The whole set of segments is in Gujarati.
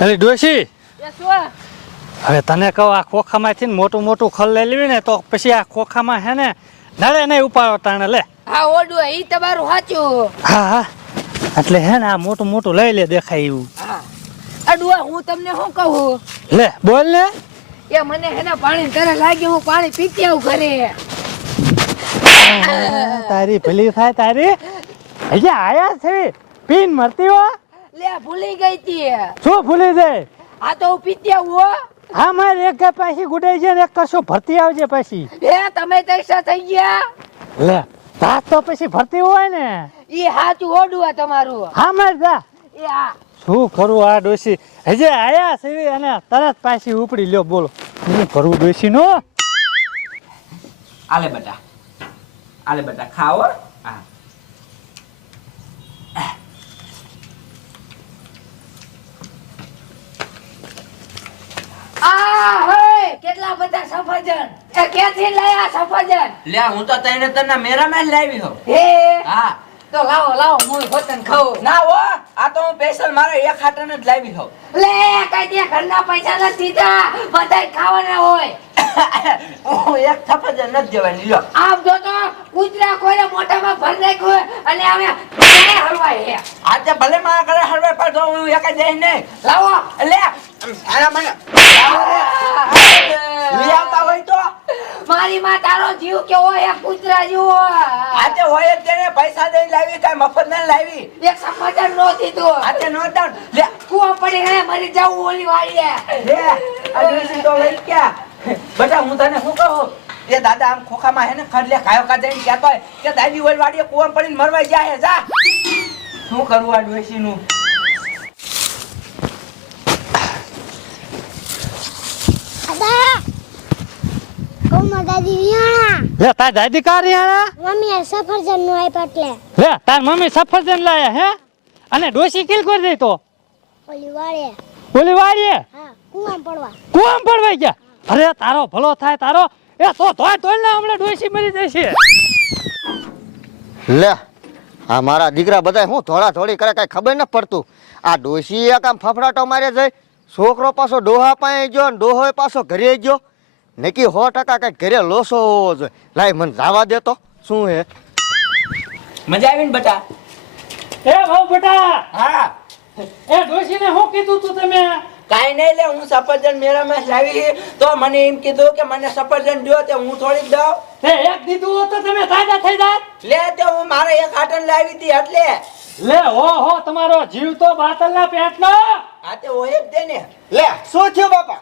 અરે ડોશી! હવે તને કહો આ ખોખામાંથી મોટું મોટું ખલ લઈ લેવી ને તો પછી આ ખોખામાં હે ને નડે નહીં ઉપાડો તાણે લે. હા ઓડું એ તમારું સાચું હા હા. એટલે હે ને આ મોટું મોટું લઈ લે દેખાય એવું. અડુઆ હું તમને શું કહું? લે બોલ ને. એ મને હેને પાણી તરે લાગી હું પાણી પીતી આવું ઘરે. તારી ભલી થાય તારી. અહીંયા આયા છે. પીન મરતી હો. લે ભૂલી ગઈ તી. શું ભૂલી ગઈ? આ તો હું પીતી આવું હો. હા મારે એક પાછી ગુડાઈ છે ને એક કશું ભરતી આવજે પછી. એ તમે તૈસા થઈ ગયા? લે તા તો પછી ભરતી હોય ને. ઈ સાચું આ તમારું. હા મારે જા. એ આ. શું કરું આ ડોશી? હજે આયા સેવી અને તરત પાછી ઉપડી લ્યો બોલો. શું કરું ડોશી નો? આલે બેટા. આલે બેટા ખાઓ હા આ હે કેટલા બધા સફરજન. એ ક્યાંથી લાયા સફરજન? લે હું તો તને તને મેરામાં લાવી હો હે? હા. તો લાવો લાવો હું હોતન ખાઉં. ના હો આ તો હું સ્પેશિયલ મારે એક હાટન જ લાવી હો લે કઈ દે ઘરના પૈસા ન દીધા. બધા ખાવાના હોય. હું એક સફરજન નથી જવાની લ્યો. આમ જો તો કૂતરા કોઈને મોટામાં ભર નાખ્યો અને હવે ઘરે હલવાય હે આજે ભલે મારા ઘરે હરવા પણ તો હું એક જ નહીં લાવો. લે આના મને મારી માં તારો જીવ કેવો હે કૂતરા જીવ. આજે હોય તેને પૈસા દઈને લાવી કઈ મફત નહીં લાવી. એક સફરજન નો દીધું. આજે નો દાન લે. કુવા પડી હે મરી જાવ ઓલી વાળીએ. લે આ દિવસી તો લઈ ગયા. બેટા હું તને શું કહું? એ દાદા આમ ખોખામાં હે ને ખડ લે કાયો કા જઈને કહેતો હોય. કે દાદી ઓલ વાડીએ કુવામ પડીને મરવાઈ જાય હે જા. શું કરવું આ ડોસી નું કૌમાં દાદી વિયાણા લે તાર દાદી કારી આણા મમ્મીએ સફરજનનું આપ્યા એટલે. લે તાર મમ્મી સફરજન લાયા હે? અને ડોસી કિલ કરી દે તો? ઓલી વાળે. ઓલી વાળીએ? હા કુવામાં પડવા. કુવામ પડવાઈ ગયા? અરે તારો ભલો થાય તારો. એ તો તોય તોય ને હમણાં ડોસી મરી જશે. લે આ મારા દીકરા બધા હું ધોળા ધોળી કરે કઈ ખબર ન પડતું. આ ડોસી એક આમ ફફડાટો મારે જાય છોકરો પાછો ડોહા પાસે ગયો ડોહો પાછો ઘરે ગયો. નક્કી સો ટકા કઈ ઘરે લોસો હોવો જોઈએ લાય મને જવા દે તો. શું હે? મજા આવી ને બટા? એ ભાવ બટા! હા. એ ડોશીને શું કીધું તું તમે? કાઈ નહીં લે હું સફરજન મેળામાં લાવી તો મને એમ કીધું કે મને સફરજન દો તે હું થોડીક દઉં. તે એક દીધું હોત તો તમે તાજા થઈ જાત. લે તે હું મારે એક આટન લાવી હતી એટલે. લે હો હો તમારો જીવ તો બાતલના પેટનો. આ તે હોય જ દે ને. લે શું થયું બાપા?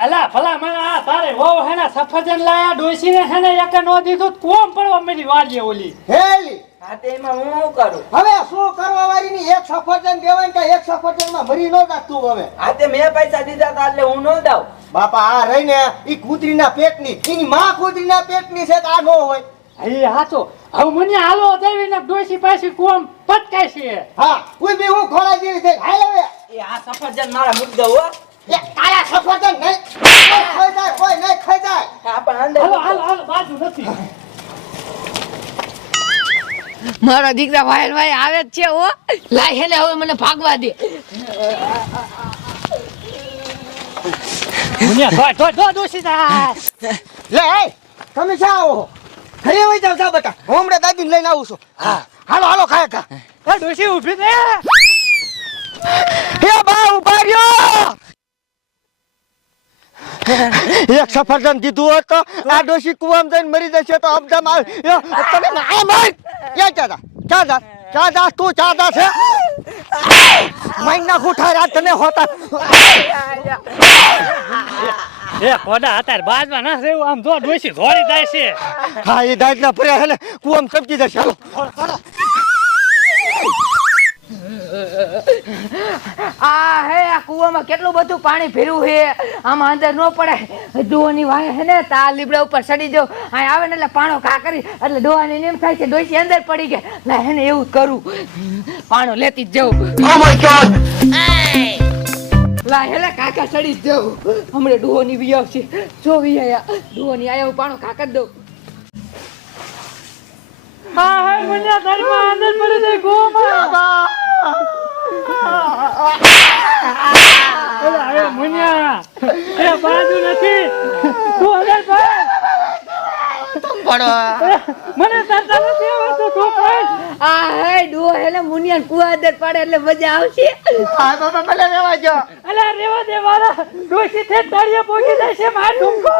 અલા ભલા મને આ તારે વહુ હેના સફરજન લાયા ડોશીને હેને એક નો દીધું તો કોમ પડવા મેરી વાડીએ ઓલી. હેલી. હાતે એમાં હું શું કરું? હવે શું કરવા વાળી ની એક સફરજન દેવાય કે એક સફરજનમાં ભરી નો જાતું હવે. આ તે મેં પૈસા દીધા તા એટલે હું ન દઉં બાપા આ રહીને ઈ કૂતરીના પેટની એની માં કૂતરીના પેટની છે તો આ નો હોય. એ હાચો હવે મને હાલો દેવીને ડોસી પાછી કોમ પટકાય છે. હા કોઈ બી હું ખોળા જેવી થઈ. હાલ હવે. એ આ સફરજન મારા મુદ્દો દઉં હો. એ કાયા સફરજન નહીં ખાઈ જાય કોઈ નહીં ખાઈ જાય. આ પણ અંદર હાલો હાલો હાલો બાજુ નથી. મારો દીકરા ભાઈ ભાઈ આવે જ છે ઓ લાઈ હેલે હવે મને ભાગવા દે. મુનિયા જા લે તમે જાઓ આવો ઘરે વઈ જાવ જા બેટા. હું હમણાં દાદી લઈને આવું છું. હા. હાલો હાલો ખાય ખા. એ ડોશી ઊભી થે એ બા ઊભા રહ્યો. એક સફરજન દીધું હોત તો આ ડોશી કુવામ જઈને મરી જશે તો અબજામ આવે તમે ના મર ક્યાં ચાદા ચાદા ચાદા તું ચાદા છે? મહિના ગુઠા રાત તને હોતા. એ કોડા અત્યારે બાજમાં ના રહેવું. આમ જો ડોશી ધોરી જાય છે. હા એ દાઈટ ના ભર્યા હે કુવામ ચમકી જશે. હાલો. આ હે આ કુવામાં કેટલું બધું પાણી ભર્યું છે? આમાં અંદર ન પડે. ડોહાની વાય હે ને તા લીબડા ઉપર ચડી જાવ અહીં આવે ને એટલે પાણો ઘા કરી એટલે ડોહાની એમ થાય છે ડોસી અંદર પડી ગયા. લા હે ને એવું જ કરું. પાણો લેતી જ જવું લા હેલે કાકા ચડી જ જવું હમણે ડોહોની વી આવશે. જો વી આયા. ડોહોની આયા હું પાણો કાકા જ દઉં. હા હા મુન્યા ધર્મમાં અંદર પડી ગોમાં. પડવા મને તરતા નથી આવડતું તું પણ આ હે ડો હેને મુનિયાન કુવા અંદર એટલે મજા આવશે. હા બાબા મને રેવા જો અલા રેવા દે મારા ડોશી થે તળિયે પોગી જાય માર ડુંગો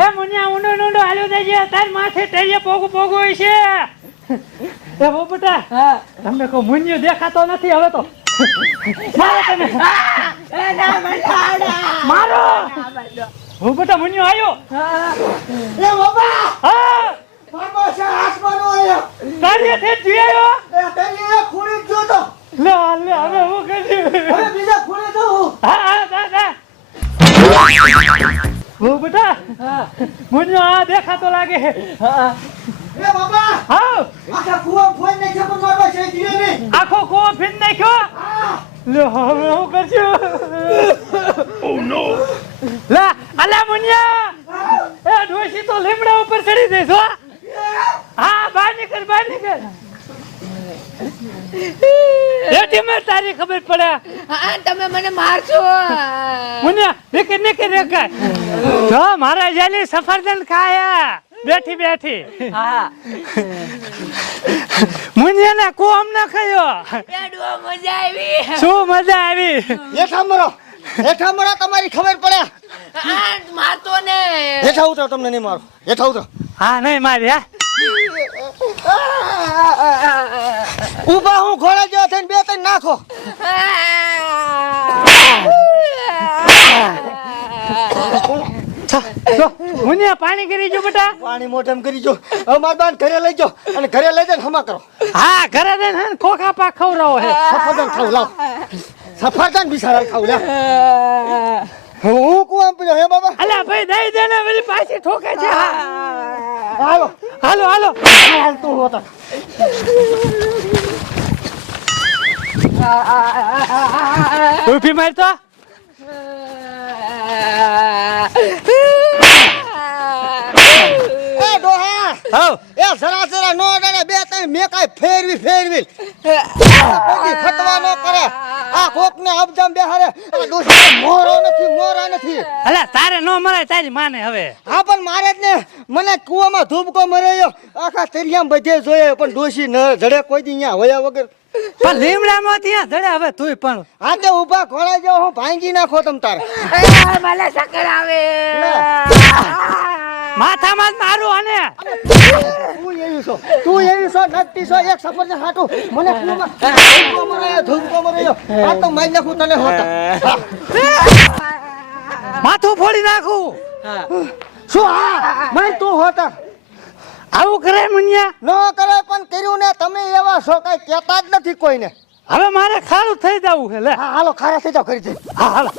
હે મુનિયા ઊંડો ઊંડો હાલ્યો છે. તાર માથે તળિયે પોગું પોગું હોય છે. એ હા. તમને મુનિયો દેખાતો નથી હવે તો. મારો મારો! બોપટા મુનિયો આવ્યો એ બાબા હા! બાબા છે આસમાનો આયો. તળિયે થે જઈ આવ્યો એ તને ખૂણી જો તો. લે લે હવે હું કર્યું હવે બીજા ખૂણે તો હું. હા હા દાદા ઓ બેટા મુન્યો આ દેખાતો લાગે. છે એ બાબા હા. આખા કુવા ફોન ને છે મારવા છે જીએ નહીં આખો કોવો ફીન નાખ્યો લે હવે હું કરશું ઓ નો લા અલા મુન્યા. એ ડોશી તો લીમડા ઉપર ચડી જઈશ હો. હા બહાર નીકળ બહાર નીકળ. એટી મે તારી ખબર પડે. હા તમે મને મારશો. મુન્યા નીકળ નીકળ નીકળ. જો મારા જેલી સફરજન ખાયા. બેઠી બેઠી. હા. મુનિયા ને કોમ ન ખયો. એડો મજા આવી. શું મજા આવી? હેઠા મરો. હેઠા મરો તમારી ખબર પડે. આ માતો ને. હેઠા ઉતરો તમને નહીં મારો. હેઠા ઉતરો. હા નહીં મારી હા. ઊભા હું ઘોડા જેવા થઈને બે ત્રણ નાખો. જો મુનિયા પાણી કરી જો બેટા. પાણી મોઢેમ કરી જો. હવે માર બાન ઘરે લઈ જાઓ અને ઘરે લઈ જઈને હમા કરો. હા ઘરે જઈને હે ખોખા પાક ખવડાવો હે. સફરજન ખાવ લાવ. સફરજન બિસારા ખાવ લે હું કુવામ પડ્યો હે બાબા? અલા ભાઈ દઈ દે ને પેલી પાછી ઠોકે છે. હા. હાલો. હાલો હાલો. હાલ તું હોતા. ઊભી માર તો એ ડોહા હવ. એ જરા જરા નો ડરે બે ત્રણ મેં કાઈ ફેરવી ફેરવી. કોઈ ફટવા ન કરે આ કોક ને અબજમ બેહારે આ ડોસી મોરો નથી મોરા નથી. અલા તારે નો મરાય તારી માને હવે. હા પણ મારે જ ને. મને કુવામાં ધૂપકો મરેયો. આખા તરિયામ બધે જોયે પણ ડોસી ન જડે. કોઈ દી અહીંયા હોયા વગર. પણ લીમડામાં ત્યાં ધડે હવે તુંય પણ. હા તે ઊભા ખોળાઈ જાવ હું ભાંગી નાખો તમ તારે. મને સકળ આવે. માથામાં મારું અને તું એવી છો તું એવી છો એક સફરજન હાટું. મને ધૂપકો મરાયો ધૂપકો મરાયો. આ તો મારી નાખું તને હોતા. માથું ફોડી નાખું. શું હા? મારી તું હોતા. આવું કરે મુનિયા? ન કરે પણ કર્યું ને તમે એવા છો કઈ કહેતા જ નથી કોઈને. હવે મારે ખારું થઈ જવું છે લે. હા હાલો ખારા થઈ જાવ કરી દે હા હાલો.